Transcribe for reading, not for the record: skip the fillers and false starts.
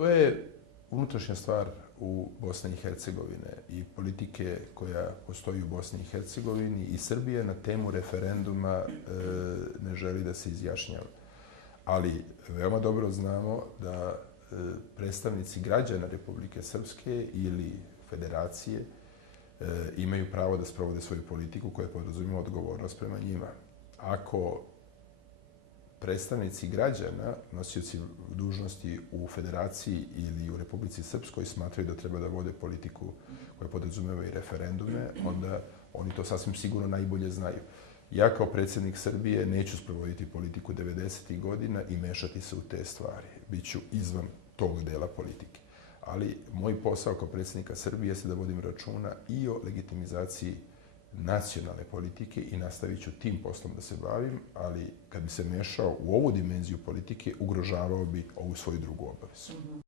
To je unutrašnja stvar u Bosni i Hercegovine i politike koja postoji u Bosni i Hercegovini i Srbije na temu referenduma ne želi da se izjašnjava. Ali veoma dobro znamo da predstavnici građana Republike Srpske ili Federacije imaju pravo da sprovode svoju politiku koja podrazumijeva odgovornost prema njima. Ako predstavnici građana, nosioci dužnosti u Federaciji ili u Republici Srpskoj smatraju da treba da vode politiku koja podrazumijeva i referendume, onda oni to sasvim sigurno najbolje znaju. Ja kao predsjednik Srbije neću sprovoditi politiku 90. godina i mešati se u te stvari. Biću izvan tog dela politike. Ali moj posao kao predsjednika Srbije jeste da vodim računa i o legitimizaciji nacionalne politike i nastavit ću tim poslom da se bavim, ali kad bi se mešao u ovu dimenziju politike, ugrožavao bi ovu svoju drugu obavezu.